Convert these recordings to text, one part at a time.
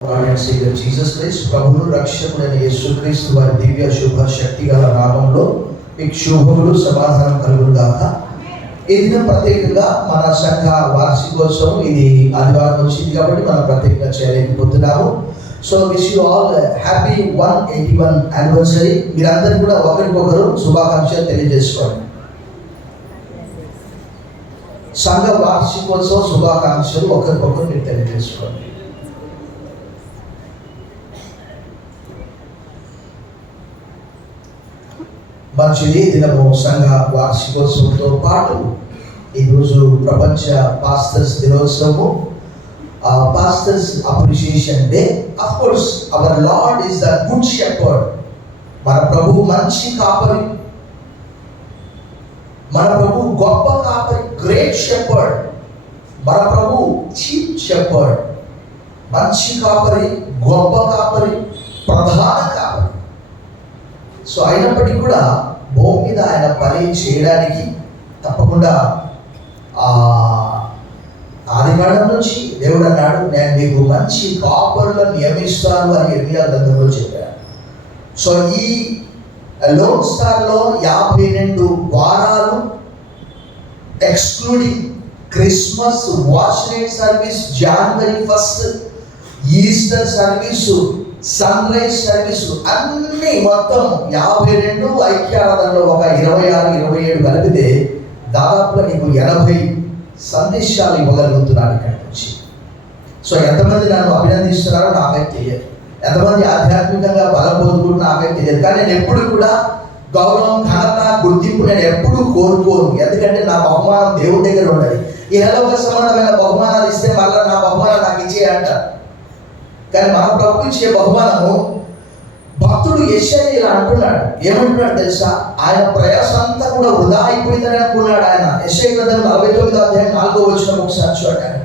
Jesus Christ ప్రభువును రక్షకుడైన యేసుక్రీస్తు వారి దివ్య శుభ శక్తి గల నామములో మీకు శుభములు సమాధానం కలుగును గాక. ఈ దినం ప్రత్యేకంగా మన సంఘ వార్షికోత్సవం ఇది ఆదివారం వచ్చింది కాబట్టి మనం ప్రత్యేకంగా చేయలేకపోతున్నాము. So wish you all happy 181 anniversary. మీరందరూ కూడా ఒకరికొకరు శుభాకాంక్షలు తెలియజేసుకోండి. సంఘ వార్షికోత్సవ శుభాకాంక్షలు ఒకరికొకరు మీరు తెలియజేసుకోండి. మంచిది. దినము సంఘ వార్షికోత్సవంతో పాటు ఈరోజు ప్రపంచ పాస్టర్స్ దినోత్సవము, pastors appreciation day. Of course our lord is the good shepherd. మన ప్రభు మంచి కాపరి, మన ప్రభు గొప్ప కాపరి, గ్రేట్ షెపర్డ్. మన ప్రభు చీఫ్ షెపర్డ్, మంచి కాపరి, గొప్ప కాపరి, ప్రధాన కాపరి. సో అయినప్పటికీ కూడా భూమి మీద ఆయన పని చేయడానికి తప్పకుండా ఆదికాండం నుంచి దేవుడు అన్నాడు, నేను మీకు మంచి కాపరులను నియమిస్తాను అని ఇర్మియా గ్రంథంలో చెప్పారు. సో ఈ లోన్ స్టార్లో 52 వారాలు excluding Christmas, watch night service, January 1st, Easter service, sunrise service అన్ని మొత్తం 52 ఐక్యారాధనలో ఒక 26-27 కలిపితే దాదాపుగా నీకు 80 సందేశాలు ఇవ్వగలుగుతున్నాను ఇక్కడి నుంచి. సో ఎంతమంది నన్ను అభినందిస్తున్నారో నాకైతే తెలియదు, ఎంతమంది ఆధ్యాత్మికంగా బలం పొందుకుంటున్నా నాకైతే తెలియదు. కానీ నేను ఎప్పుడు కూడా గౌరవం, ఘనత, గుర్తింపు నేను ఎప్పుడు కోరుకోను. ఎందుకంటే నా బహుమానం దేవుడి దగ్గర ఉండాలి. ఈ హలోక సంబంధమైన బహుమానాలు ఇస్తే మళ్ళీ నా బహుమానం నాకు ఇచ్చేయంట. కానీ మన ప్రభు ఇచ్చే బహుమానము, భక్తుడు యెషయా ఇలా అంటున్నాడు. ఏమంటున్నాడు తెలుసా? ఆయన ప్రయాసం అంతా కూడా వృధా అయిపోయిందని అనుకున్నాడు ఆయన. యెషయా గ్రంథం 49వ అధ్యాయం 4వ వచనం ఒకసారి చూడండి.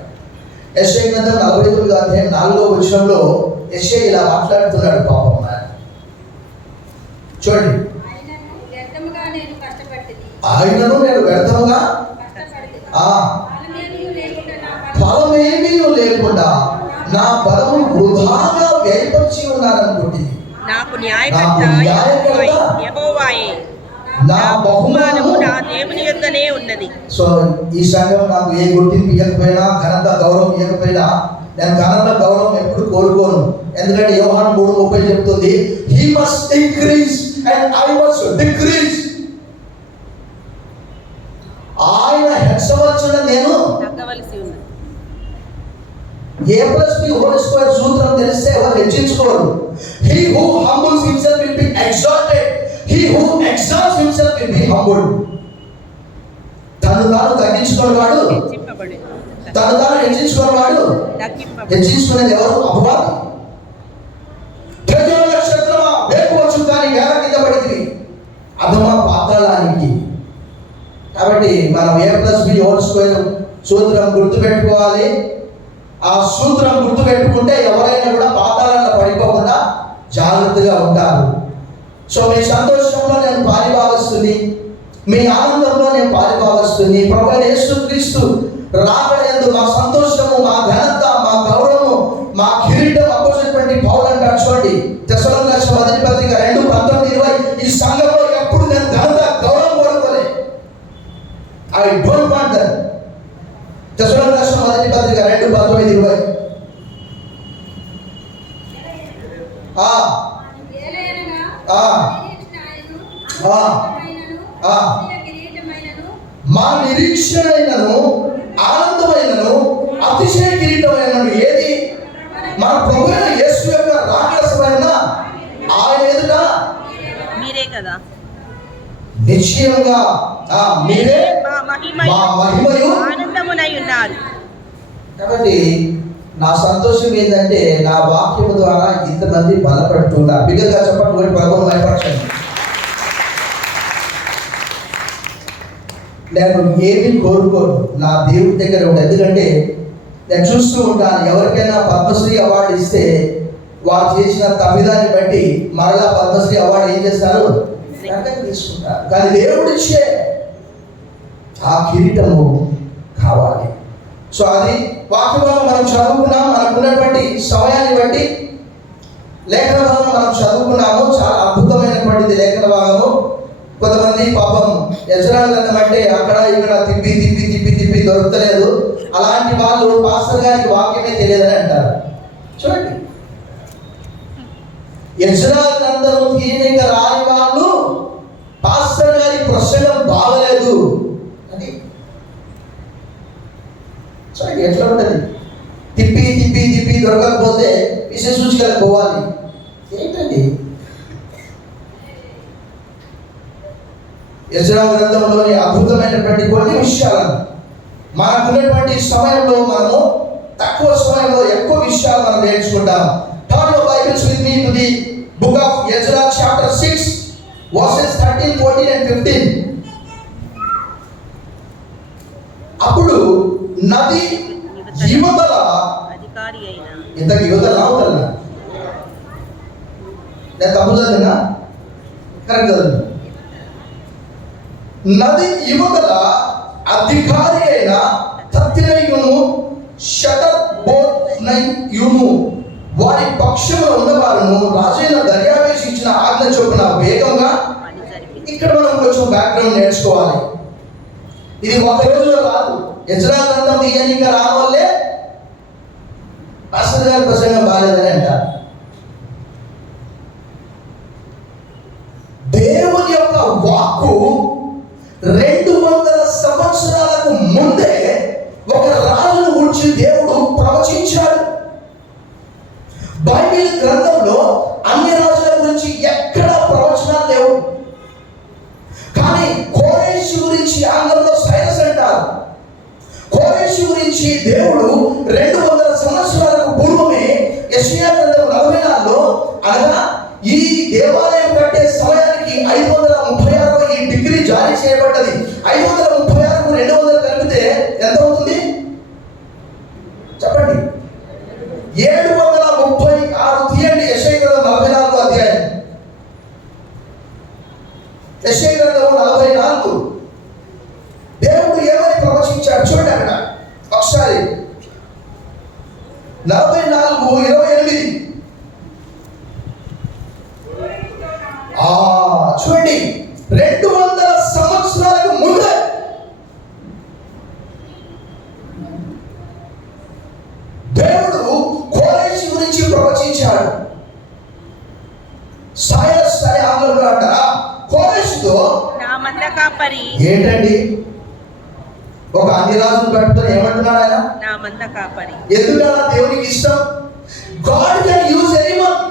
యెషయా గ్రంథం 49వ అధ్యాయం 4వ వచనంలో యెషయా ఇలా మాట్లాడుతున్నాడు. పాపం ఆయన చూడండి. ఆయనను నేను వ్యర్థముగా ఫలమేమీ లేకుండా నా బలము వృధాగా వ్యయపరిచి ఉన్నారనుకుంటుంది. నాకు న్యాయకర్త యెహోవాయే, నా బహుమానము నా దేవుని యొద్దనే ఉన్నది. సో ఈ సంఘం నాకు ఏ గుర్తింపు ఇవ్వకపోయినా, ఘనత, గౌరవం ఇవ్వకపోయినా, నేను ఘనత, గౌరవం ఎప్పుడు కోరుకోను. ఎందుకంటే యోహాను 3:30 చెప్తుంది, he must increase and I must decrease. ఆయన హెచ్చవలసిన నేను తగ్గవలసి ఉంది. A+B² సూత్రం తెలిస్తే ఎవరు హెచ్చించుకోరు. He who humbles himself will be exalted. He who exalts himself will be humbled. తను తాను తగ్గించుకునేవాడు తను తాను హెచ్చించుకునేవాడు హెచ్చించుకునేది ఎవరు? అపవాది. తేజో నక్షత్రమా వేకువచ్చు కానీ వేల కింద పడింది అధమా పాతాళానికి. కాబట్టి మనం A+B² సూత్రం గుర్తుపెట్టుకోవాలి. ఆ సూత్రం గుర్తుపెట్టుకుంటే ఎవరైనా కూడా పాతాళంలో పడిపోకుండా జాగ్రత్తగా ఉంటారు. సో మీ సంతోషంలో నేను పాలిభాగస్తుని, మీ ఆనందంలో నేను పాలిభాగస్తుని. ప్రభువైన యేసుక్రీస్తు రాకడయందు మా సంతోషము, మా ఘనత, మా గౌరవము, మా కిరీటం అప్పచెప్పండి. పౌలు అంటాడు చూడండి, తెస్సలోనికయులకు మొదటి పత్రిక 2:19-20, ఈ సంఘంలో ఎప్పుడు నేను ఘనత, గౌరవం కోరుకోలే. I don't want that. తెస్సలోనికయులకు మొదటి పత్రిక 2:19-20. మా నిరీక్షణైనను, ఆనందమైనను, అతిశయ కిరీటమైనను ఏది? మన ప్రభువైన యేసు యొక్క రాకడ సమయమున ఆయన ఎదుట మీరే కదా, నిశ్చయంగా మీరే మా మహిమయు ఆనందమునై ఉన్నారు. కాబట్టి నా సంతోషం ఏంటంటే నా వాక్యము ద్వారా ఇంతమంది బలపడుతున్నారు. బిగ్గరగా చెప్పండి, ప్రభువును భయపరచండి. నేను ఏమీ కోరుకోను, నా దేవుడి దగ్గర ఉంటాను. ఎందుకంటే నేను చూస్తూ ఉంటాను, ఎవరికైనా పద్మశ్రీ అవార్డు ఇస్తే వారు చేసిన తప్పిదాన్ని బట్టి మరలా పద్మశ్రీ అవార్డు ఏం చేస్తారు? తీసుకుంటారు. కానీ దేవుడు ఇచ్చే ఆ కిరీటము కావాలి. సో అది వాక్యం మనం చదువుకున్నాం, మనకు ఉన్నటువంటి సమయాన్ని బట్టి లేఖన భాగం మనం చదువుకున్నాము. చాలా అద్భుతమైనటువంటిది లేఖన భాగము. కొంతమంది పాపం యెజ్రా గ్రంథం అంటే అక్కడ ఇక్కడ తిప్పి తిప్పి తిప్పి తిప్పి దొరకలేదు. అలాంటి వాళ్ళు పాస్టర్ గారికి వాక్యమే తెలియదని అంటారు. చూడండి, యెజ్రా గ్రంథము తీయనిక రాని వాళ్ళు పాస్టర్ గారి ప్రసంగం బాగలేదు అని చూడండి ఎట్లా ఉంటుంది. తిప్పి తిప్పి తిప్పి దొరకకపోతే విశేష సూచికలకు పోవాలి. ఏంటండి యెజ్రా గ్రంథంలోని అద్భుతమైనటువంటి కొన్ని విషయాలను మనకున్నటువంటి సమయంలో మనము తక్కువ సమయంలో ఎక్కువ విషయాలు మనం నేర్చుకుంటాం. Turn your Bibles with me to the book of Ezra chapter 6 verses 13, 14 and 15. అప్పుడు నది యువతల అధికారి అయిన ఇంతకు యువతల అవతల నేను తప్పు చదివినా కరెక్ట్ చదివినా. నది యువతల అధికారి అయిన తత్తినయును షటర్బోత్నయును వారి పక్షములో ఉన్నవారును రాజైన దర్యావేషు ఇచ్చిన ఆజ్ఞ చొప్పున వేగంగా. ఇక్కడ మనం కొంచెం బ్యాక్గ్రౌండ్ నేర్చుకోవాలి. ఇది ఒక రోజులో రాదు. యెజ్రా గ్రంథం తీయనిక రాని వాళ్ళే పాస్టర్ గారి ప్రసంగం బాగాలేదని అంటారు. దేవుని యొక్క వాక్కు 200 సంవత్సరాలకు ముందే ఒక రాజును గురించి దేవుడు ప్రవచించాడు. బైబిల్ గ్రంథంలో అన్ని రాజుల గురించి ఎక్కడ ప్రవచనాలు లేవు. కానీ కోరేషు గురించి ఆంగ్లంలో సైరస్ అంటారు. కోరేషు గురించి దేవుడు 200 సంవత్సరాలకు పూర్వమే యెషయా గ్రంథం 44లో అనగా ఈ దేవాలయం కట్టే సమయానికి 536 ఈ డిగ్రీ జారీ చేయబడ్డది. 536కు 200 కలిపితే ఎంత అవుతుంది చెప్పండి? 736. తీయండి యెషయా గ్రంథం 44 అధ్యాయం. యెషయా గ్రంథం 44 దేవుడు ఏమని ప్రవచించాడు చూడండి అక్కడ ఒకసారి. 44:28 చూడండి. 200 సంవత్సరాలకు ముందే దేవుడు కోరేషు గురించి ప్రవచించాడు. సైరస్ అనే ఆంగ్లంలో అంటారా కోరేషుతో నా మంద కాపరి. ఏంటండి ఒక అన్ని రాజులు పెట్టుకొని ఏమంటున్నాడు ఆయన? నా మంద కాపరి. ఎందుకలా దేవునికి ఇష్టం? God can use anyone.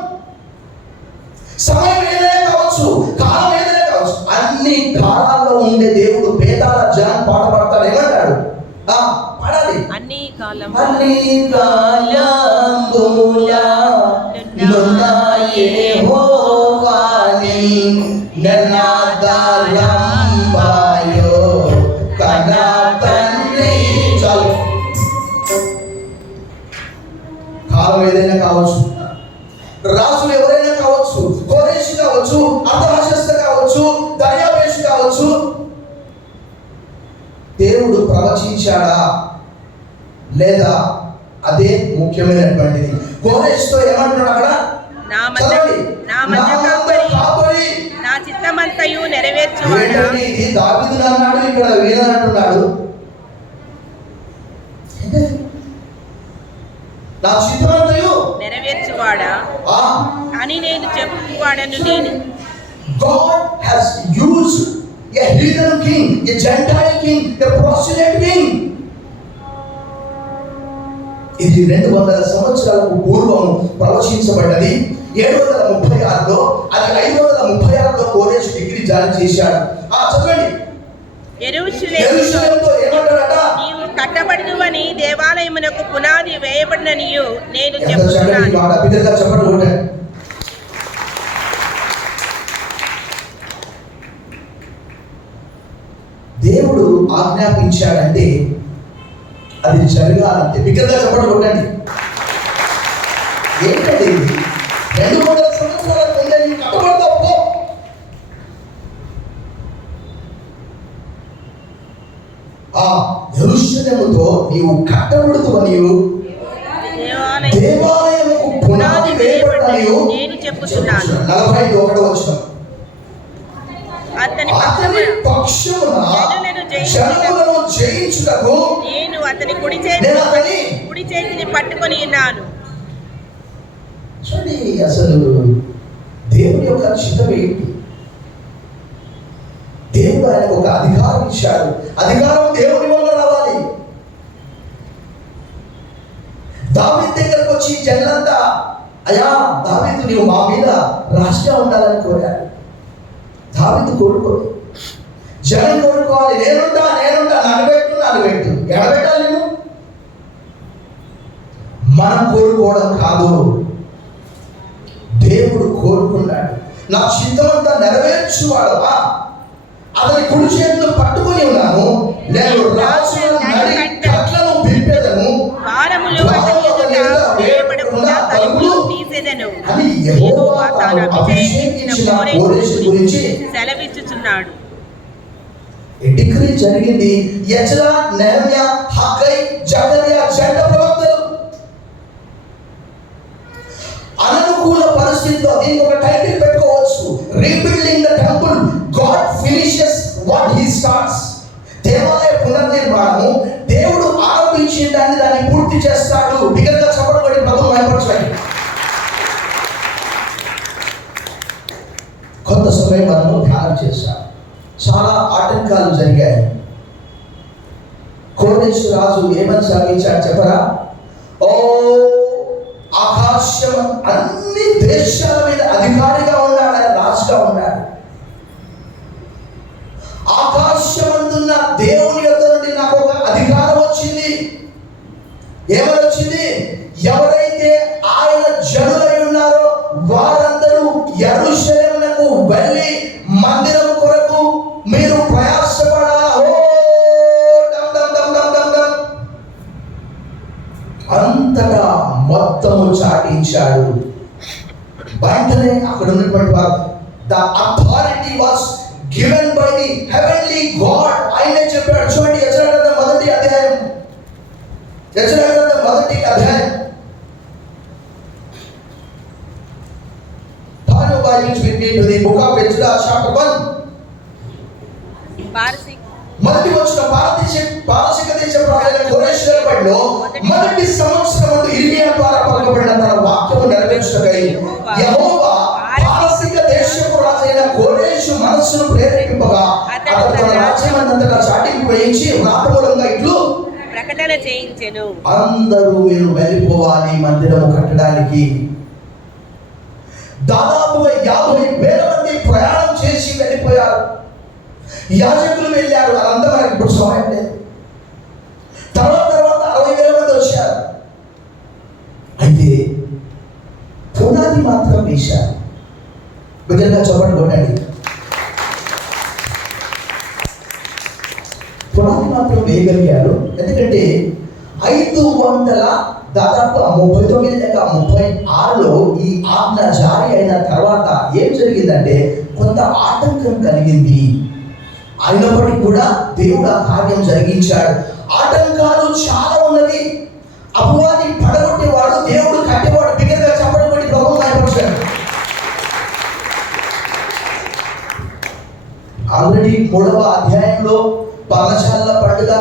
సమయం ఏదైనా కావచ్చు, కాలం ఏదైనా కావచ్చు, అన్ని కాలాల్లో ఉండే దేవుడు పేదాల జనం పాట పాడతాడు. ఏమంటాడు? పాడాలి. అన్ని కాలం అన్ని కాలములా నున్న యెహోవాని ననాదాలంబాయో కనా తండ్రి. చాలు. కాలం ఏదైనా కావచ్చు, రాజులు ఎవరైనా కావచ్చు, కోరేషు కావచ్చు, అర్ధరాక్షస కావచ్చు, దర్యావేషు కావచ్చు, దేవుడు ప్రవచించాడా లేదా? అదే ముఖ్యమైనటువంటిది. కోరేషుతో ఏమంటున్నాడు అక్కడ? నా మంద కాపరి నా చిత్తమంతయు నెరవేర్చువాడా. ఇది దావీదు అన్నాడు, ఇక్కడ వీళ్ళని అంటున్నాడు. నా చిత్తమంతయు నెరవేర్చువాడా అని నేను చెప్పువాడను నేను. God has used a heathen king, a Gentile king, a prostitute king. ఇది 200 సంవత్సరాలకు పూర్వం ప్రవచించబడ్డది. 736లో అది 536లో కోరేషు డిగ్రీ జారీ చేశాడు. చదవండి. యెరూషలేముతో ఏమంటాడట? నీవు కట్టబడినవని దేవాలయమునకు పునాది వేయబడిననియు నేను చెప్పుచున్నాను. చెప్పండి. దేవుడు ఆజ్ఞాపించాడంటే అది జరగాలంటే బిగ్గరగా చెప్పండి కొట్టండి. ఏంటంటే 200 సంవత్సరాల ముందే నీవు కట్టబడతావు. యెరూషలేముతో నీవు కట్టబడుతూ నీవు దేవాలయముకు పునాది వేయబడ్డనియు నేను చెప్పుచున్నాను. 45 అతని అతని పక్షమున జనములను జయించుటకు నేను అతని కుడి చేతిని పట్టుకొని ఉన్నాను. చూడండి, అసలు దేవుని యొక్క చిత్తం ఏంటి? దేవుడు ఆయనకు ఒక అధికారం ఇచ్చాడు. అధికారం దేవుని వల్ల రావాలి. దావీదు దగ్గరకు వచ్చి జనులంతా, అయ్యా దావీదు నీవు మా మీద రాజుగా ఉండాలని కోరారు. దావీదు కోరుకోడు, జనం కోరుకోవాలి. నేనుంటా నలబెట్టు ఎడబెట్టాలి. నేను మనం కోరుకోవడం కాదు, దేవుడు కోరుకున్నాడు. నా చిత్తమంతా నెరవేర్చువాడవా, అతని కుడి చేతులు పట్టుకొని ఉన్నాను. నేను రాజుల నడి కట్లను విప్పెదను, అని యెహోవా తాను అభిషేకించిన కోరెషు గురించి సెలవిచ్చుచున్నాడు. డిగ్రీ జరిగింది. యెజ్రా, నెహెమ్యా, హగ్గై, జకర్యా జంట ప్రవక్తలు. అననుకూల పరిస్థితిలో దీనికి ఒక టైటిల్ పెట్టుకోవచ్చు, rebuilding the temple, God finishes what he starts. దేవాలయ పునర్నిర్మాణము దేవుడు ఆరంభించిన దాన్ని పూర్తి చేస్తాడు. బిగ్గరగా చెప్పబడి ప్రభువు మహిమపరచండి. కొంత సమయం మనము ధ్యానం చేశాం. చాలా ఆటంకాలు జరిగాయి. కోరెషు రాజు ఏమని సాగించాడు చెప్పరా? ఓ ఆకాశం అన్ని దేశాల మీద అధికారిగా ఉన్నాడు, ఆయన రాజుగా ఉన్నాడు. ఆకాశమందున్న దేవుని యొద్ద నుండి నాకు ఒక అధికారం వచ్చింది. ఏమని వచ్చింది? ఎవరైతే ఆయన జనులై ఉన్నారో వారందరూ యెరూషలేమునకు వెళ్ళి మందిరం కొరకు మీరు ప్రయాసపడాలి. అంతటా మొత్తము చాటించాడు. వెంటనే అక్కడ ఉన్నటువంటి వారు, the authority was given by the heavenly God. ఆయనే చెప్పాడు. చూడండి, యెజ్రా గ్రంథం 1వ అధ్యాయం, యెజ్రా గ్రంథం 1వ అధ్యాయం. Turn your Bibles with me to the book of Ezra chapter 1. మొదటి వచ్చిన పారసీక దేశ ప్రజల కోరెషు ఏర్పడిలో మొదటి సంవత్సరమందు ఇర్మియా ద్వారా పలకబడిన తన వాక్యము నెరవేర్చుటకై యెహోవా పారసీక దేశపు రాజైన కోరెషు మనస్సును ప్రేరేపింపగా అతడు తన రాజ్యమంతటా చాటింపు వేయించి వ్రాతమూలంగా ఇట్లు ప్రకటన చేయించెను. అందరూ మీరు వెళ్ళిపోవాలి మందిరము కట్టడానికి. దాదాపుగా 50,000 మంది ప్రయాణం చేసి వెళ్ళిపోయారు. యాజకులు వెళ్ళారు, అదంతా మనకి ఇప్పుడు సమయం లేదు. తర్వాత 60,000 మంది వచ్చారు. అయితే పునాది మాత్రం వేశారు. బిడ్డగా చెప్పండి, కొనండి. పునాది మాత్రం వేయగలిగారు. ఎందుకంటే 500 దాదాపు 39 లేక 36లో ఈ ఆజ్ఞ జారీ అయిన తర్వాత ఏం జరిగిందంటే కొంత ఆటంకం కలిగింది. అయినప్పటికీ కూడా దేవుడు ఆ కార్యం జరిగించాడు. ఆటంకాలు చాలా ఉన్నవి. అపవాది పడగొట్టేవాడు, దేవుడు కట్టేవాడు. బిగ్గరగా చెప్పబడి ప్రభువు మహిమపరచండి. ఆల్రెడీ 3వ అధ్యాయంలో పర్ణశాలల పండుగ,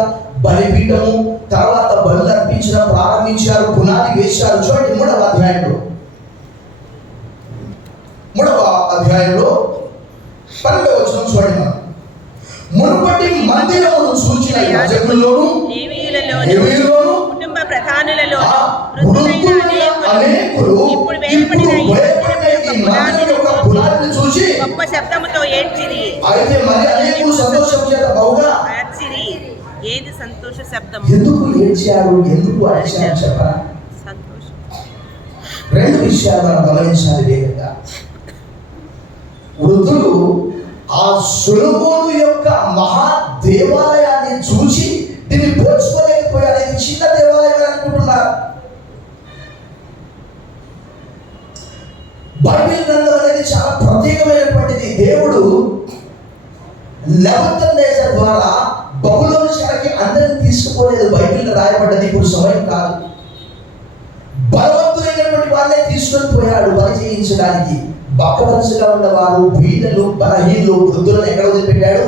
బలిపీఠము, తర్వాత బలు అర్పించడం ప్రారంభించారు, పునాది వేశారు. చూడండి 3వ అధ్యాయంలో 12వ వచనం చూడండి. మునుపటి మందిరమును సూచిన యాజకుల్లోను లేవీయుల్లోను కుటుంబ ప్రధానులలో అనేకులు ఇప్పుడు వేయబడిన ఈ మందిరం యొక్క పునాదిని చూసి గొప్ప శబ్దముతో ఏడ్చిరి. అయితే మరి అనేకులు సంతోషం చేత బహుగా ఏడ్చిరి. ఏది సంతోష శబ్దం? ఎందుకు ఏడ్చారు, ఎందుకు అరిచారు చెప్పరా? సంతోషం. 2 విషయాలు మనం గమనించాలి వేగంగా. వృద్ధులు ఆ సొలొమోను యొక్క మహా దేవాలయాన్ని చూసి దీన్ని పోల్చుకోలేకపోయారు. ఇది చిన్న దేవాలయం అనుకుంటున్నారు. బైబిల్ గ్రంథం అనేది చాలా ప్రత్యేకమైనటువంటిది. దేవుడు నెబుకద్నెజర్ ద్వారా బబులోను చెరకి అందరిని తీసుకుపోలేదు. బైబిల్లో రాయబడ్డది. ఇప్పుడు సమయం కాదు. బలవంతులైనటువంటి వాళ్ళే తీసుకొని పోయాడు పని చేయించడానికి. బక్కవలసగా ఉన్నవారు, బీదలు, బలహీనులు, వృద్ధులను ఎక్కడ వదిలిపెట్టాడు?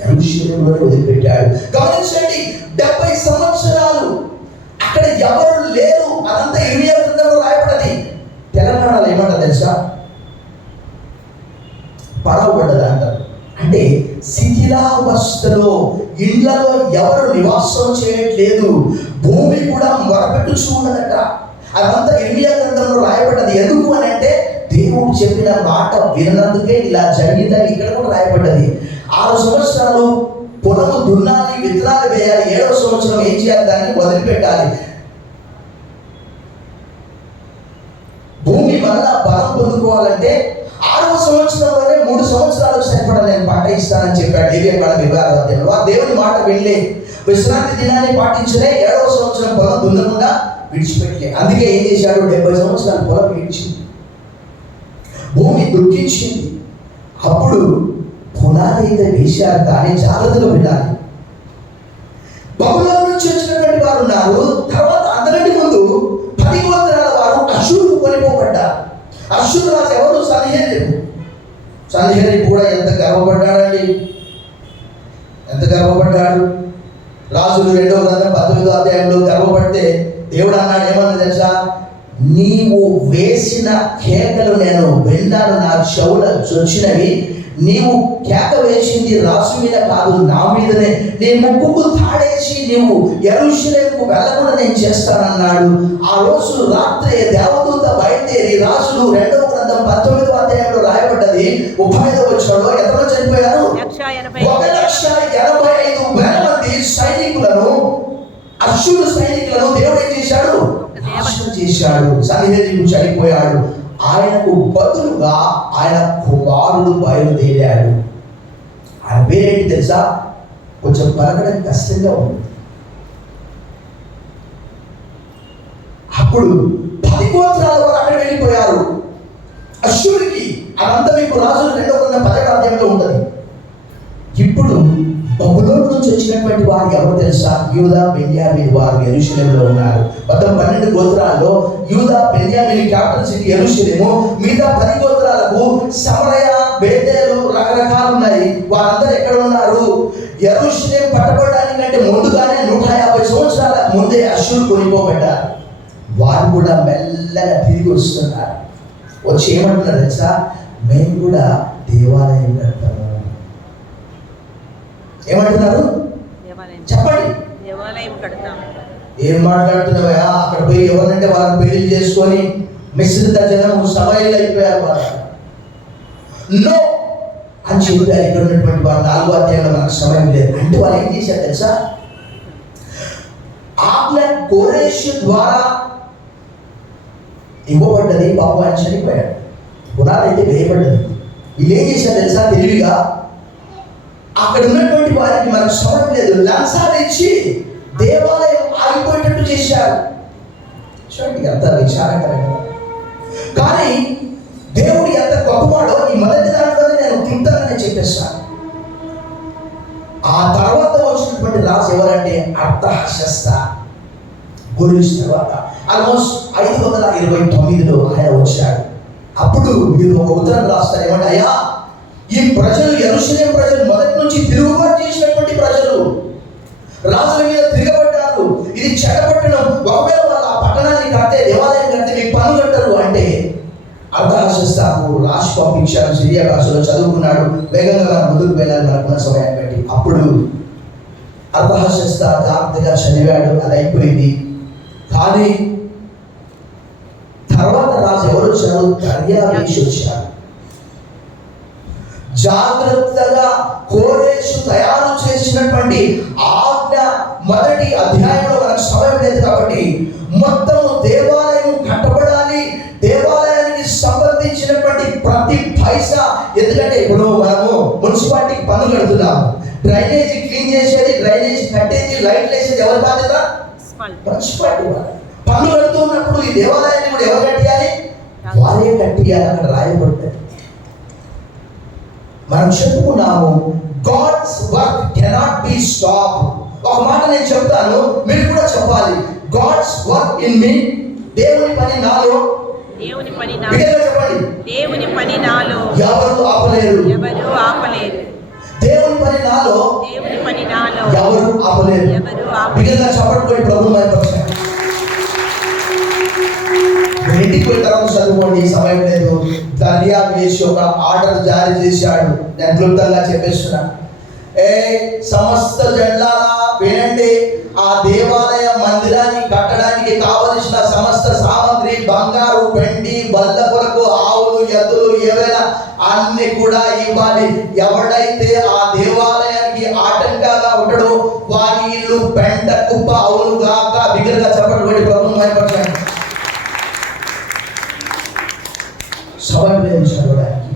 యెరూషలేములోనే వదిలిపెట్టాడు. గమనించండి, 70 సంవత్సరాలు అక్కడ ఎవరు లేరు. అదంతా ఇర్మియా గ్రంథంలో రాయబడ్డది. తెలంగాణలో ఏమంటారు తెలుసా? పడవబడ్డది అంటారు. అంటే శిథిలావస్థలో, ఇళ్లలో ఎవరు నివాసం చేయట్లేదు. భూమి కూడా మొరపెట్టుచూ ఉన్నదట. అదంతా ఇర్మియా గ్రంథంలో రాయబడ్డది. ఎందుకు అని అంటే దేవుడు చెప్పిన మాట వినందుకే ఇలా జరిగిందని ఇక్కడ కూడా రాయబడ్డది. 6 సంవత్సరాలు పొలము దున్నాలి, విత్తనాలు వేయాలి. 7వ సంవత్సరం ఏం చేయాలి? దాన్ని వదిలిపెట్టాలి. భూమి వల్ల బలం పొందుకోవాలంటే 6వ సంవత్సరంలోనే 3 సంవత్సరాలకు సరిపడా నేను పంట ఇస్తానని చెప్పాడు. లేవియకాండం 26వ అధ్యాయంలో. ఆ దేవుని మాట వినలే, విశ్రాంతి దినాన్ని పాటించలే, 7వ సంవత్సరం పొలం దున్నకుండా విడిచిపెట్టలే. అందుకే ఏం చేశాడు? 70 సంవత్సరాలు పొలం విడిచింది, భూమి దుఃఖించింది. అప్పుడు పునాది అయితే వేశారు, కానీ జాగ్రత్తగా వినాలి. బబులోను నుంచి వచ్చినటువంటి వారు ఉన్నారు. తర్వాత అందరికీ ముందు 10 గోత్రాల వారు అష్షూరుకు కొనిపోబడ్డారు. అష్షూరు రాజు ఎవరు? సన్హెరీబు. సన్హెరీబు కూడా ఎంత గర్వపడ్డాడండి, ఎంత గర్వపడ్డాడు. రాజులు 2వ గ్రంథం 19వ అధ్యాయంలో గర్వపడితే దేవుడు అన్నాడు, ఏమన్నా తెలుసా? నీవు వేసిన కేకలు నేను విన్నాను, నా చెవుల చొచ్చినవి. నీవు కేక వేసింది రాజు మీద కాదు, నా మీదనే. నీ ముక్కుకు తాడేసి నీవు యెరూషలేముకు వెళ్ళకుండా నేను చేస్తానన్నాడు. ఆ రోజు రాత్రి దేవదూత బయలుదేరి, రాజులు 2వ గ్రంథం 19వ అధ్యాయంలో రాయబడ్డది. 35వ వచనంలో ఎంతమంది చనిపోయారు? 1,85,000 మంది సైనికులను, అష్షూరు సైనికులను దేవుడు ఏం చేశాడు? నాశనం చేశాడు. సన్హెరీబు చనిపోయాడు. ఆయనకు బదులుగా ఆయన కుమారుడు బయలుదేరాడు. ఆయన పేరేంటి తెలుసా? కొంచెం పలకడం కష్టంగా ఉంది. అప్పుడు 10 గోత్రాల వారు అక్కడ వెళ్ళిపోయారు అష్షూరుకి. అదంతా మీకు రాజులు 2వ గ్రంథం 10వ అధ్యాయంలో ఉంటుంది. ఇప్పుడు బబులోను నుంచి వచ్చినటువంటి వారు ఎవరు తెలుసా? యూదా, బెన్యామీను వారు యెరూషలేములో ఉన్నారు. మొత్తం 12 గోత్రాల్లో యూదా, బెన్యామీను క్యాపిటల్ సిటీ యెరూషలేము. మిగతా 10 గోత్రాలకు సమరయ, బేతేలు రకరకాలు ఉన్నాయి. వారందరూ ఎక్కడ ఉన్నారు? యెరూషలేము పట్టబడడానికంటే ముందుగానే 150 సంవత్సరాల ముందే అష్షూరు కొనిపోబడ్డారు. వారు కూడా మెల్లగా తిరిగి వస్తున్నారు. వచ్చి ఏమంటున్నారు తెలుసా? మేము కూడా దేవాలయం కడతాము. ఏమంటున్నారు? చెప్పండి. దేవాలయం కడతాం. ఏం మాట్లాడుతున్నావా? అక్కడ పోయి ఎవరంటే వాళ్ళని పెళ్లి చేసుకొని మిశ్రిత జనం సభలు అయిపోయారు. వారు నో అని చెప్పారు. ఇక్కడ ఉన్నటువంటి వారు 4వ అధ్యాయంలో మనకు సమయం లేదు. అంటే వాళ్ళు ఏం చేశారు తెలుసా? ఆజ్ఞ కోరేషు ద్వారా ఇవ్వబడ్డది. బాబు ఆయన చనిపోయాడు, పునాది అయితే వేయబడ్డది. వీళ్ళు ఏం చేశారు తెలుసా? తెలివిగా అక్కడ ఉన్నటువంటి వారికి మనకు సమయం లేదు, లంచాలు ఇచ్చి దేవాలయం ఆగిపోయేటట్టు చేశారు. చూడండి ఎంత విచారకరంగా. కానీ దేవుడు ఎంత గొప్పవాడో ఈ మొదటి దాంట్లోనే నేను క్లుప్తంగానే చెప్పేస్తాను. ఆ తర్వాత వచ్చినటువంటి రాజు ఎవరంటే అర్తహషస్త. గురించి తర్వాత ఆల్మోస్ట్ 529లో ఆయన వచ్చాడు. అప్పుడు మీరు ఒక ఉత్తరం రాస్తారు. ఏమంటే, అయ్యా ఈ ప్రజలు, యెరూషలేము ప్రజలు మొదటి నుంచి తిరుగుబాటు చేసినటువంటి ప్రజలు, రాజుల మీద తిరగబడ్డారు. ఇది చెడపట్టణం. ఒకవేళ వాళ్ళు ఆ పట్టణాన్ని కడితే, దేవాలయం కడితే మీకు పన్ను కట్టరు అంటే అర్తహషస్తకు రాసి పంపించారు. సిరియా భాషలో చదువుకున్నాడు. వేగంగా ముందుకు వెళ్ళాలి మనకున్న సమయాన్ని బట్టి. అప్పుడు అర్తహషస్త జాగ్రత్తగా చదివాడు. అది అయిపోయింది. కానీ తర్వాత రాజు ఎవరు వచ్చారు? దర్యావేషు వచ్చారు. జాగ్రత్తగా కోరేషు తయారు చేసినటువంటి ఆజ్ఞ మొదటి అధ్యాయంలో మనకు సమయం లేదు కాబట్టి మొత్తము దేవాలయం కట్టబడాలి. దేవాలయానికి సంబంధించినటువంటి ప్రతి పైసా, ఎందుకంటే ఇప్పుడు మనము మున్సిపాలిటీకి పన్ను కడుతున్నాము. డ్రైనేజీ క్లీన్ చేసేది, డ్రైనేజీ కట్టేది, లైట్లు వేసేది ఎవరి బాధ్యత? మున్సిపాలిటీ వారు. పన్ను కడుతున్నప్పుడు ఈ దేవాలయాన్ని కూడా ఎవరు కట్టియాలి? వారే కట్టియాలి. అక్కడ రాయబడ్డది. మనం చెప్పుకున్నాము, God's work cannot be stop. ఒక మాట నేను చెప్తాను, మీరు కూడా చెప్పాలి. గాడ్స్ వర్క్ ఇన్ మీ, దేవుని పని నాలో, దేవుని పని చెప్పండి, దేవుని పని నాలో ఎవరు ఆపలేరు. దేవుని పని నాలో, దేవుని పని నాలో ఎవరు ఆపలేరు. బిగ్గరగా చెప్పండి, ప్రభు మహిమపరచండి. ఇంటికి పోయిన తర్వాత చదువుకోండి, సమయం లేదు. దర్యా వేసి ఒక ఆర్డర్ జారీ చేశాడు. నేను క్లుప్తంగా చెప్పేస్తున్నా. సమస్త జనాలా వినండి, ఆ దేవాలయ మందిరాన్ని కట్టడానికి కావలసిన సమస్త సామగ్రి, బంగారు, వెండి, బల్ల కొరకు ఆవులు, ఎద్దులు, ఏవైనా అన్ని కూడా ఇవ్వాలి. ఎవడైతే ఆ దేవాలయానికి ఆటంకంగా ఉంటాడో వారి ఇల్లు పెంట కుప్ప అవును గాక. బిగ్గరగా చెప్పబడి ప్రభుత్వం భయపడతాడు. చదవడానికి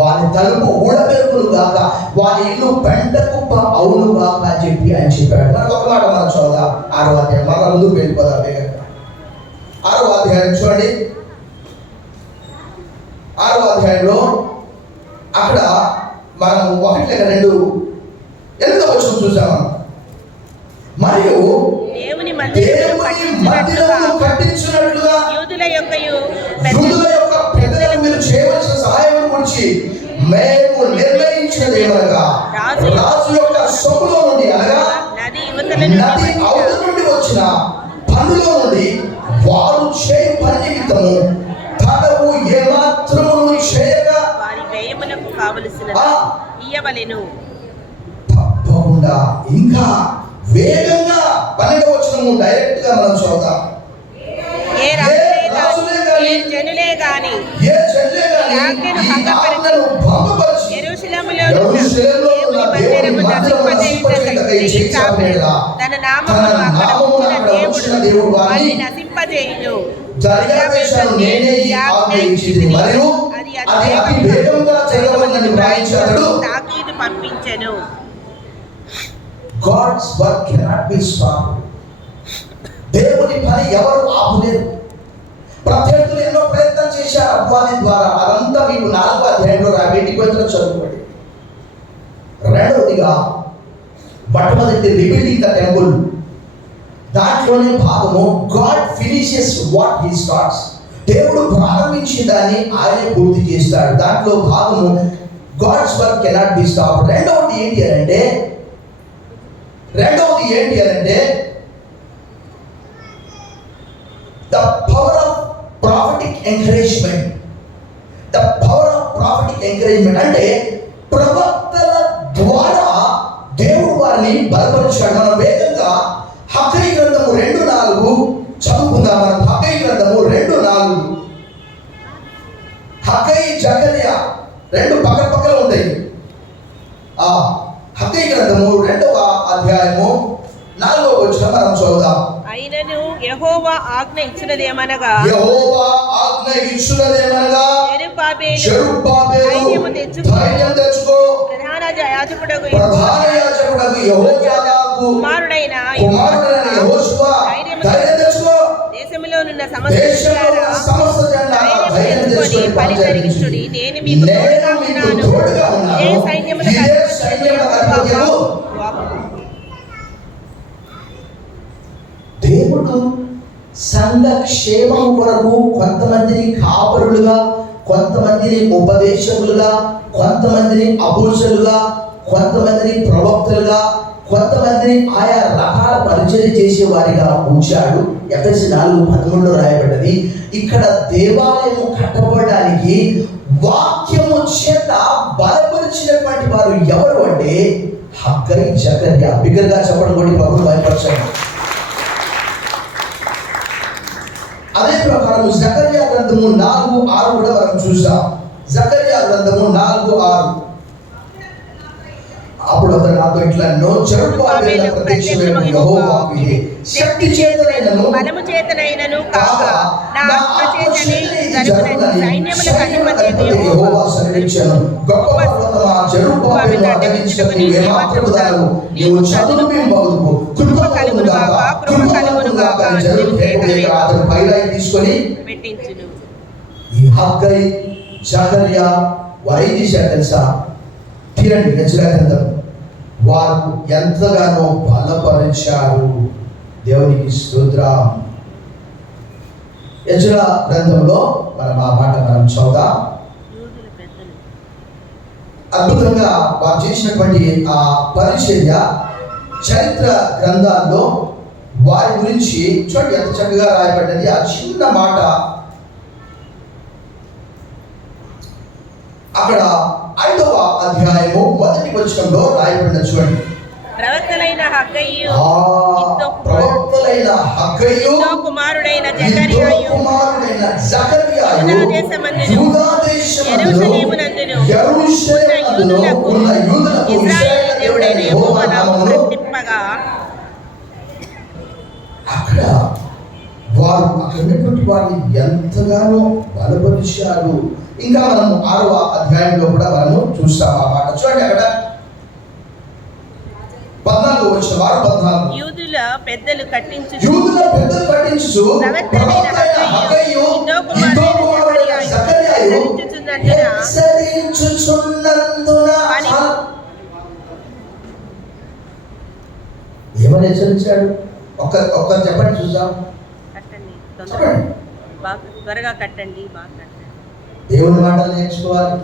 వారి తలుపు ఊడబెరుకులు గాక, వారి ఇల్లు పెంట కుప్ప అవును గాక అని చెప్పి ఆయన చెప్పాడు. మనకు ఒక మాట మనం చదువుదాం. 6వ అధ్యాయం, మన ముందుకు వెళ్ళిపోదాం వేగంగా. 6వ అధ్యాయం చూడండి. 6వ అధ్యాయంలో అక్కడ మనం 1-2 8వ వచనం చూసాము. మరియు దేవుని మందిరమును కట్టించినట్లుగా యూదుల యొక్క పెద్దలకు మీరు చేయవలసిన సహాయం గురించి మేము నిర్ణయించినదేమనగా, రాజు యొక్క సొమ్ములో నుండి, అనగా నది అవతల నుండి వచ్చిన పన్నులో నుండి వారు చేయు పని నిమిత్తము తనకు ఏమాత్రము చేయక వారి వ్యయమునకు కావలసిన ఇయ్యవలెను. తప్పకుండా ఇంకా వేగంగా 12వ వచనము డైరెక్ట్ గా మనం చూద్దాం. ఏ జనులే గాని యెరూషలేములో తన నామమును అక్కడ ఉంచిన దేవుడు వారిని నశింపజేయును. తాకీదు పంపించెను. God's work cannot be stopped. దేవుని పని ఎవరు ఆపలేరు. ప్రత్యర్థులు ఎన్నో ప్రయత్నం చేశారు అపవాది ద్వారా. అదంతా మీకు 4వ అధ్యాయంలో వీటికి వచ్చిన చదువుకోండి. రెండవదిగా మొట్టమొదటి రిబిల్డింగ్ ద టెంపుల్, దాంట్లోనే భాగము God finishes what he starts. దేవుడు ప్రారంభించిన దాన్ని ఆయనే పూర్తి చేస్తాడు. దాంట్లో భాగము God's work cannot be stop. రెండవది ఏంటి అంటే the power of prophetic encouragement. The power of prophetic encouragement అంటే ప్రవక్తల ద్వారా దేవుడు వారిని బలపరిచాడు. మనం వేగంగా హగ్గయి గ్రంథము 2:4 చదువుకుందాం. మనం హగ్గయి గ్రంథము 2:4, హగ్గయి జకర్యా 2 పక్కన ఉంటాయి. హగ్గయి గ్రంథము 2వ అధ్యాయము 4వ వచనం మనం చదువుదాం. అయినను యెహోవా ఆజ్ఞ ఇచ్చినదేమనగా జెరుబ్బాబెలు ధైర్యం తెచ్చుకో, ప్రధాన యాజకుడగు యెహోయాదాకు కుమారుడైన యెహోషువ ధైర్యం తెచ్చుకో, దేశములోనున్న సమస్త జనులారా ధైర్యం తెచ్చుకొని పని జరిగించుడి. నేను మీకు తోడుగా ఉన్నాను. ఏ సైన్యములకు దేవుడు సంఘ క్షేమం కొరకు కొంతమందిని కాపరులుగా, కొంతమందిని ఉపదేశకులుగా, కొంతమందిని అబూషలుగా, కొంతమందిని ప్రవక్తలుగా, కొంతమందిని ఆయా రకాల పరిచయం చేసేవారిగా ఉంచాడు. ఎఫెసీ 4:13 రాయబడ్డది. ఇక్కడ దేవాలయం కట్టబడడానికి వాక్యము చేత బలపరిచినటువంటి వారు ఎవరు అంటే హగ్గయి జకర్యా. బిగ్గరగా చెప్పడం కూడా ప్రభువు భయపరచండి. అదే ప్రకారం జకర్యా గ్రంథము 4:6 కూడా మనం చూసాం. జకర్యా గ్రంథము 4:6. అప్పుడు అతను నాతో ఇట్లా జెరుబ్బాబెలు ప్రత్యక్షమైన యెహోవాకు ఇది శక్తి చేతనైనను బలము చేతనైనను కాక నా ఆత్మ చేతనే జరుగునని సైన్యములకు అధిపతి యెహోవా సెలవిచ్చాను. గొప్ప పర్వతమా జెరుబ్బాబెలు అడ్డగించుకొని నీవేమాత్రము దానవు, నీవు చదును మగుదువు, కృప కలుగును గాక, కృప కలుగును గాక అని జెరుబ్బాబెలు అతను పైరాయి తీసుకొని పెట్టించును. ఈ హగ్గయి జకర్యా వారు ఏం చేశారు తెలుసా? తీరండి యెషయా గ్రంథం. వారు ఎంతగానో బలపరిచారు. దేవునికి స్తోత్రం. యెషయా గ్రంథంలో మనం ఆ మాట మనం చదువుదాం. అద్భుతంగా వారు చేసినటువంటి ఆ పరిచర్య చరిత్ర గ్రంథాల్లో వారి గురించి చూడండి ఎంత చక్కగా రాయబడ్డది. ఆ చిన్న మాట అక్కడ 5వ అధ్యాయము 1వ వచనంలో రాయబడిన చూడండి. ప్రవక్తలైన హగ్గయ్యు, ఇద్దో కుమారుడైన కుమారుడైన జకర్యాయు యూదా దేశమందును ఉన్న యూదులకు ఇశ్రాయేలు దేవుడైన యెహోవా నామమును తిప్పగా, అక్కడ వారు అక్కడ ఉన్నటువంటి వారిని ఎంతగానో బలపరిచారు. ఇంకా మనం 6వ అధ్యాయంలో కూడా మనము చూస్తాం ఆ మాట. చూడండి అక్కడ 14 వచ్చిన వారు 14 యూదుల పెద్దలు కట్టించు ప్రవక్తలైన హగ్గయ్యు, ఇద్దో కుమారుడైన జకర్యాయు హెచ్చరించుచున్నందున ఏమని హెచ్చరించాడు? ఒక్క చెప్పండి చూద్దాం. కట్టండి, చెప్పండి. త్వరగా కట్టండి, బాగా కట్టండి. దేవుని మాటలు నేర్చుకోవాలి.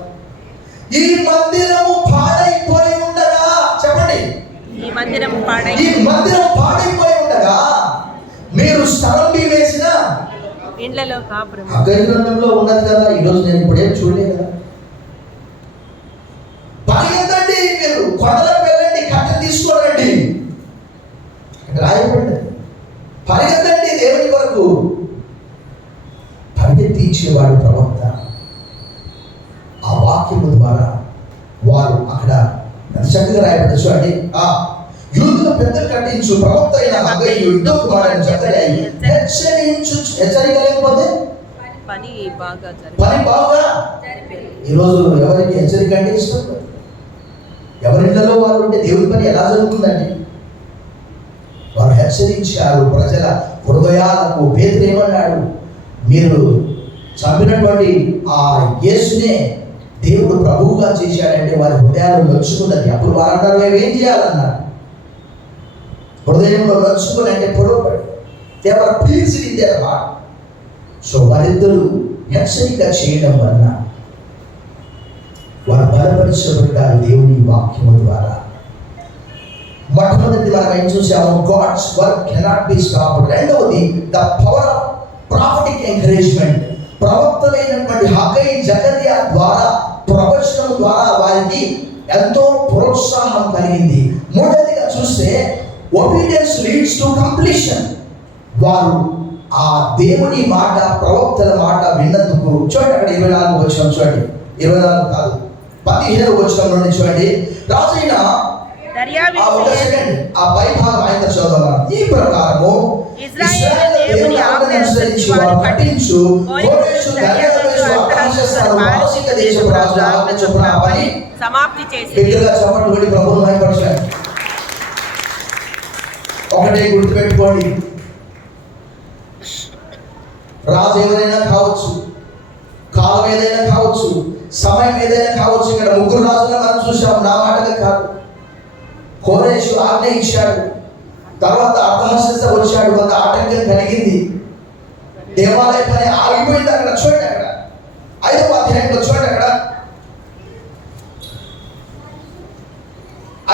ఈ మందిరము పాడైపోయి ఉండగా, చెప్పండి, ఈ మందిరం పాడైపోయి ఉండగా మీరు స్థలం వేసిన ఇండ్లలో కాపురం గ్రంథంలో ఉన్నది కదా. ఈరోజు నేను ఇప్పుడేం చూడలేదు కదా. పరిగెత్తండి, మీరు కొండలకు వెళ్ళండి, కట్టెలు తీసుకోరండి రాయబడ్డది. పరిగెత్తండి దేవుని కొరకు. పరిగెత్తి ఇచ్చేవాడు ప్రవక్త. ఆ వాక్యము ద్వారా వారు అక్కడ ఎంత చక్కగా రాయబడ్డ చూడండి. యూదుల పెద్దలు కట్టించు ప్రవక్త అయిన హగ్గయ్యు, ఇద్దో కుమారుడైన జకర్యాయు హెచ్చరిక లేకపోతే పని బాగా. ఈరోజు ఎవరికి హెచ్చరిక అంటే ఇష్టం? ఎవరిళ్ళలో వాళ్ళు ఉంటే దేవుని పని ఎలా జరుగుతుందండి? వారు హెచ్చరించారు ప్రజల హృదయాలకు. పేతురు ఏమన్నాడు? మీరు చంపినటువంటి ఆ యేసునే దేవుడు ప్రభువుగా చేశాడంటే వారి హృదయాలు నొచ్చుకున్నది. అప్పుడు వారు అన్నారు, మేము ఏం చేయాలన్నారు? హృదయంలో నొచ్చుకుని అంటే పొడవబడి దేవర పీల్చిదిందేవా. సో వారిద్దరూ హెచ్చరిక చేయడం వలన వారు బలపరిచబడ్డారు దేవుని వాక్యము ద్వారా. మొట్టమొదటి మనం ఏం చూసాము? God's work cannot be stopped. రెండవది the power of prophetic encouragement. ప్రవక్తలైనటువంటి హగ్గయి, జకర్యా ద్వారా, ప్రవచనం ద్వారా వారికి ఎంతో ప్రోత్సాహం కలిగింది. మూడవదిగా చూస్తే ఒబీడియన్స్ లీడ్స్ టు కంప్లీషన్. వారు ఆ దేవుని మాట, ప్రవక్తల మాట విన్నందుకు చూడండి అక్కడ 24 వచనం చూడండి. 24 కాదు 15 వచనం నుండి చూడండి. రాజైన ఆ పై భాగం ఆయన చదువుదాం. ఈ ప్రకారము ఇశ్రాయేలు దేవుని ఆజ్ఞను అనుసరించి వారు కట్టించు కోరెషు దర్యావేషు అహరోను పారసీక దేశపు రాజుల ఆజ్ఞ చొప్పున ఆ పని సమాప్తి చేసి బిగ్గరగా చప్పట్లు కొట్టి ప్రభువును మహిమపరచాలి. ఒకటే గుర్తుపెట్టుకోండి, రాజు ఎవరైనా కావచ్చు, కాలం ఏదైనా కావచ్చు, సమయం ఏదైనా కావచ్చు. ఇక్కడ 3 రాజులను మనం చూసాం. నా మాటగా కాదు. కోరెషు ఆజ్ఞ ఇచ్చాడు, తర్వాత అర్తహషస్త వచ్చాడు, కొంత ఆటంకం కలిగింది, దేవాలయ పని ఆగిపోయింది. అక్కడ చూడండి, అక్కడ 5వ అధ్యాయంలో చూడండి, అక్కడ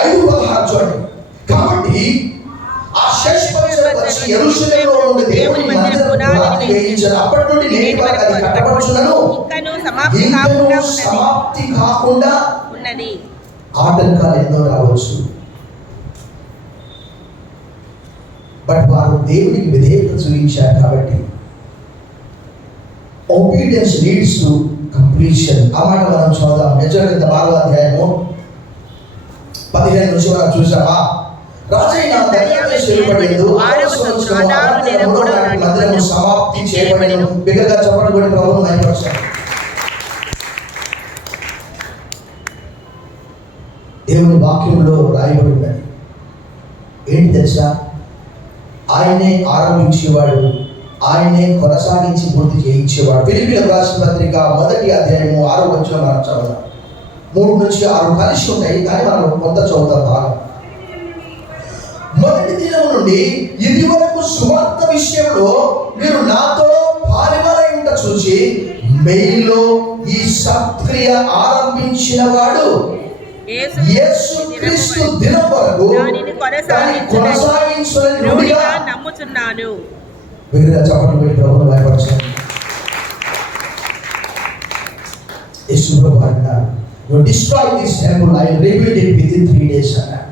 5:16 చూడండి. కాబట్టి ఆ శేషపరిచయం వచ్చి యెరూషలేములో ఉండే దేవుని మందిరం పునాదిని వేయించారు. అప్పటి నుండి నేటి వరకు అది కట్టబడుచున్నను, ఇంకనూ సమాప్తి కాకుండా ఉన్నది. ఆటంకాలు ఎన్నో రావచ్చు, బట్ వారు దేవునికి విధేయత చూపించారు. కాబట్టి obedience leads to completion. ఆ మాట మనం చూద్దాం. యెషయా 4వ అధ్యాయము 15 నుంచి మనం చూసామా? రాజైన దర్యావేషు ఏర్పడింది 6వ సంవత్సరము మందిరము సమాప్తి చేయబడిన. బిగ్గరగా చప్పట్లు కొట్టి ప్రభువును మహిమపరచాలి. దేవుని వాక్యంలో రాయబడి ఉన్నది ఏంటి తెలుసా? ఆయనే ఆరంభించేవాడు, ఆయనే కొనసాగించి పూర్తి చేయించేవాడు. ఫిలిప్పీయులకు రాసిన పత్రిక 1వ అధ్యాయము 6వ వచనం మనం చదువుదాం. 3 నుంచి 6 కలిసి ఉంటాయి, కానీ మనం కొంత చదువుతాం బాగా. మొదటి దినం నుండి ఇది వరకు సువార్త విషయంలో మీరు నాతో పాలువారై ఉంట చూసి మీలో ఈ సత్క్రియ ఆరంభించిన వాడు యేసుక్రీస్తు దినం వరకు దానిని కొనసాగించునని రూఢిగా నమ్ముచున్నాను. విగ్రహ చప్పట్లు పెట్టి ప్రభువును భయపరచండి. యేసు ప్రభువు అన్నారు, "You destroy this temple, I will rebuild it within 3 days" అన్నారు.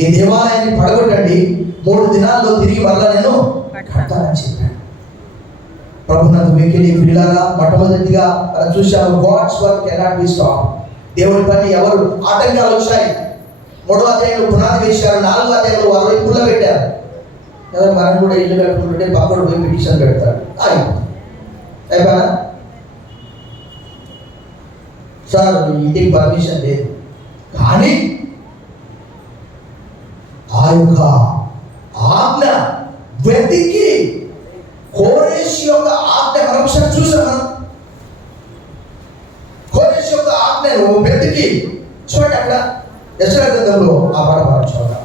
ఈ దేవాలయాన్ని పడగొట్టండి, 3 దినాల్లో తిరిగి మరలా నేను కడతానని చెప్పాను. ప్రభునందు మిక్కిలి ప్రియులారా, మొట్టమొదటిగా మనం చూసాము, God's work cannot be stop. దేవుని పని ఎవరు ఆటంకాలు వచ్చాయి. 3వ అధ్యాయంలో పునాది వేశారు, 4వ అధ్యాయంలో 60 పుల్ల పెట్టారు. ఎవరు మనం కూడా ఇల్లు కట్టుకుంటుంటే పక్కడు పోయి పిటిషన్ పెడతాడు, అయిపోయినా సార్ ఇంటికి పర్మిషన్ లేదు. కానీ ఆ యొక్క ఆజ్ఞ వెతికి కోరేష్ యొక్క ఆజ్ఞ మనం ఒకసారి చూసామా? కోరేష్ యొక్క ఆజ్ఞను వెతికి చూడండి, అక్కడ యెషయా గ్రంథంలో ఆ పాట మనం చూద్దాం.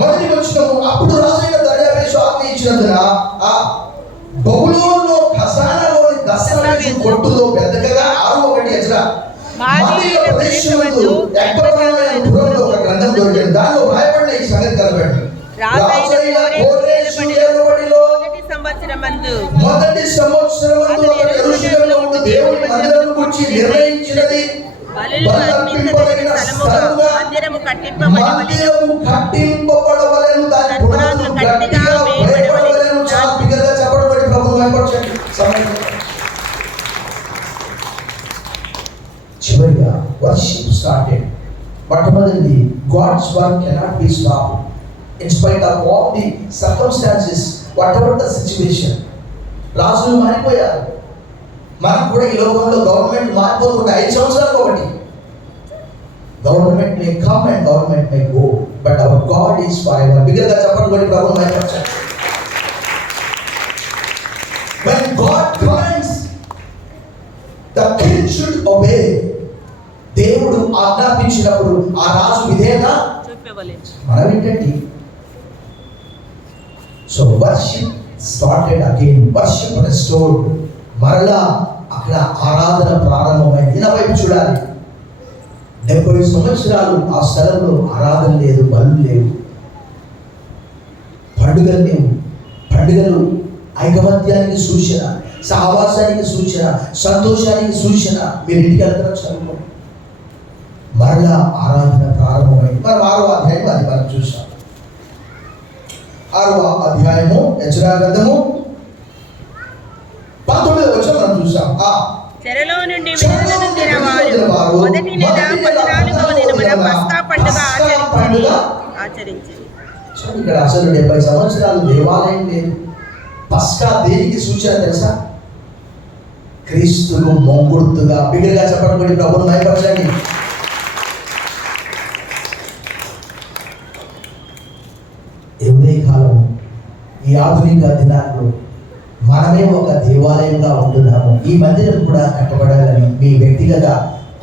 మొదటి వచనము, అప్పుడు రాజైన దర్యావేషు ఆజ్ఞ ఇచ్చినందున ఆ బబులోనులో ఖజానాలోని దశరాజు కొట్టులో పెద్దగా 6:1 ఎజ్రా మాదీయ ప్రదేశమందు ఎక్బతమైన పురంలో ఒక గ్రంథం దొరికింది. దానిలో రాయబడిన ఈ సంగతి కనబడింది. రాజైన కోరేషు ఏలుబడిలో మొదటి సంవత్సరమందు అతడు యెరూషలేములో ఉండి దేవుని మందిరమును గూర్చి నిర్ణయించినది బలిపీఠములైన స్థలముగా మందిరము కట్టింపబడవలెను, దాని పునాదులు గట్టిగా వేయబడవలెను. చాలా బిగ్గరగా చెప్పబడి ప్రభువును భయపరచండి. చివరిగా వర్షిప్ స్టార్టెడ్. మొట్టమొదటిది, God's work cannot be stopped in spite of all the circumstances, whatever the situation. రాజులు మారిపోయారు, మనం కూడా ఈ లోకంలో గవర్నమెంట్ మారిపోతుంటే 5 సంవత్సరాలకు ఒకటి. Government may come and government may go, but our God is for ever. బిగ్గరగా చెప్పండి ప్రభువును భయపరచండి. When God commands, the king should obey. దేవుడు ఆజ్ఞాపించినప్పుడు ఆ రాజు విధేయత చూపవలెను. మనం ఏంటండి? So worship started again, worship restored. మరలా అక్కడ ఆరాధన ప్రారంభమైంది. ఇలా వైపు చూడాలి. 70 సంవత్సరాలు ఆ స్థలంలో ఆరాధన లేదు, బలు లేవు, పండుగలు లేవు. పండుగలు ఐకమత్యానికి సూచన, సహవాసానికి సూచన, సంతోషానికి సూచన. మీరు ఇంటికి వెళ్తారా చదువుకోండి. మరలా ఆరాధన ప్రారంభమైంది. మనం 6వ అధ్యాయం అది మనం చూసాం. 6వ అధ్యాయము యెషయా గ్రంథము 19వ వచనం మనం చూసాం. చెరలో నుండి విడుదల పొందిన వారు మొదటి నెల 14వ దినమున పస్కా పండుగ ఆచరించారు. ఇక్కడ అసలు 70 సంవత్సరాలు దేవాలయం లేదు. పస్కా దేనికి సూచన తెలుసా? క్రీస్తును మొంగుర్తుగా. బిగ్గరగా చెప్పబడి ప్రభువును భయపరచండి. ఎవరే కాలం ఈ ఆధునిక దినాల్లో మనమే ఒక దేవాలయంగా ఉంటున్నాము. ఈ మందిరం కూడా కట్టబడాలని మీ వ్యక్తిగత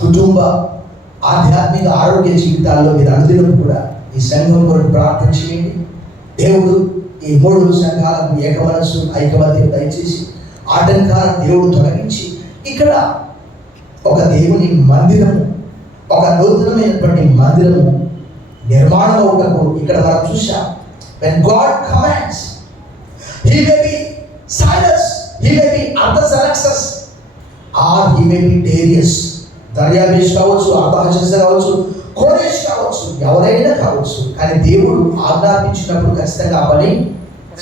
కుటుంబ ఆధ్యాత్మిక ఆరోగ్య జీవితాల్లో మీరు అనుదినం కూడా ఈ సంఘం కొరకు ప్రార్థన చేయండి. దేవుడు ఈ 3 సంఘాలకు ఏక మనస్సు, ఐకమత్యం దయచేసి ఆటంకాలను దేవుడు తొలగించి ఇక్కడ ఒక దేవుని మందిరము, ఒక నూతనమైనటువంటి మందిరము నిర్మాణం అవుటకు ఇక్కడ మనం చూసాం. When God commands, he may be Cyrus, he may be Artaxerxes, or he may be Darius. దర్యావేష్ కావచ్చు, అర్తహషస్త కావచ్చు, కోరేష్ కావచ్చు, ఎవరైనా కావచ్చు. కానీ దేవుడు ఆజ్ఞాపించినప్పుడు ఖచ్చితంగా ఆ పని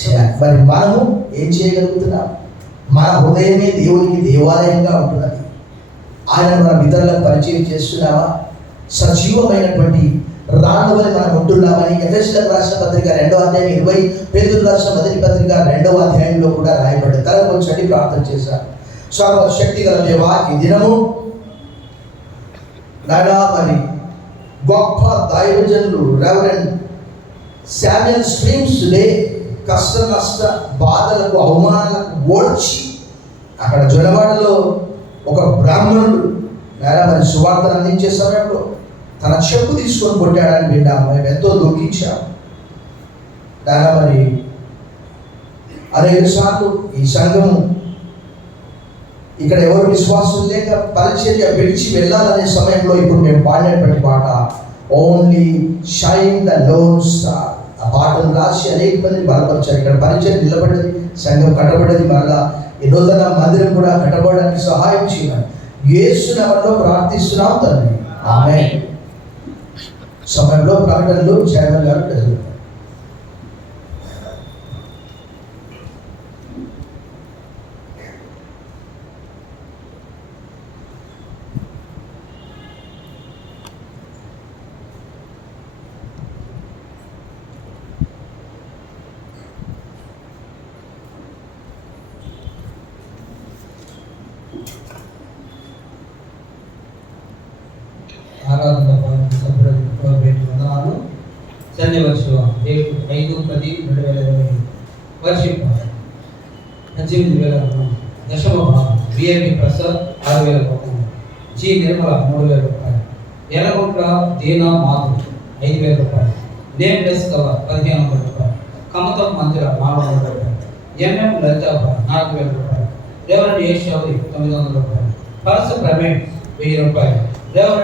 చేయాలి. మరి మనము ఏం చేయగలుగుతున్నాం? మన హృదయమే దేవునికి దేవాలయంగా ఉంటున్నది. ఆయన మన ఇతరులకు పరిచయం చేస్తున్నామా? సజీవమైనటువంటి రాళ్ళవని మనం ఉంటున్నామని ఎఫెసీయులకు రాసిన పత్రిక 2వ అధ్యాయం 20, పేతురు రాసిన మొదటి పత్రిక 2వ అధ్యాయంలో కూడా రాయబడింది. తలపొంచండి, ప్రార్థన చేశారు. సర్వశక్తి గల దేవా, ఈ దినము నాయనా మరి గొప్ప దైవజనులు రెవరెండ్ శామ్యుయల్ స్ట్రీమ్స్ డే కష్ట నష్ట బాధలకు అవమానాలకు ఓడ్చి అక్కడ జొలవాడలో ఒక బ్రాహ్మణుడు మరి సువార్తను అందించే సమయంలో తన చెప్పు తీసుకొని కొట్టాడని విన్నాం. మేము ఎంతో దుఃఖించాం. దాని మరి అనేక సార్లు ఈ సంఘము ఇక్కడ ఎవరు విశ్వాసం లేక పరిచర్య విడిచి వెళ్ళాలనే సమయంలో ఇప్పుడు మేము పాడినటువంటి పాట only shine the loan star, ఆ పాటను రాసి అనేక మందిని బలపరిచారు. ఇక్కడ పరిచయం నిలబడ్డది, సంఘం కట్టబడ్డది. మరలా ఈ నూతన మందిరం కూడా కట్టబడడానికి సహాయం చేయమని యేసు నామములో ప్రార్థిస్తున్నాం తండ్రి, ఆమేన్. సమయంలో ప్రకటనలు చైర్మన్ గారు చదువుతారు. ఆరాధన వందనాలు. సండే వర్ష 5/10/2020 వర్షిప్ 18,000 దశమ భాగం. విఐపి ప్రసాద్ 6,000 రూపాయలు. జి నిర్మల 3,000 రూపాయలు. ఎర్రగుంట్ల దీనా మాధు 5,000 రూపాయలు. నేమ్ లెస్ కవర్ 1,500 రూపాయలు. కమతం మందిర 400 రూపాయలు. ఎంఎం లలితాభ 4,000 రూపాయలు. రేవరెండ్ ఏషావరి 900 రూపాయలు. పరస ప్రవీణ్ 1000 రూపాయలు. రేవరెండ్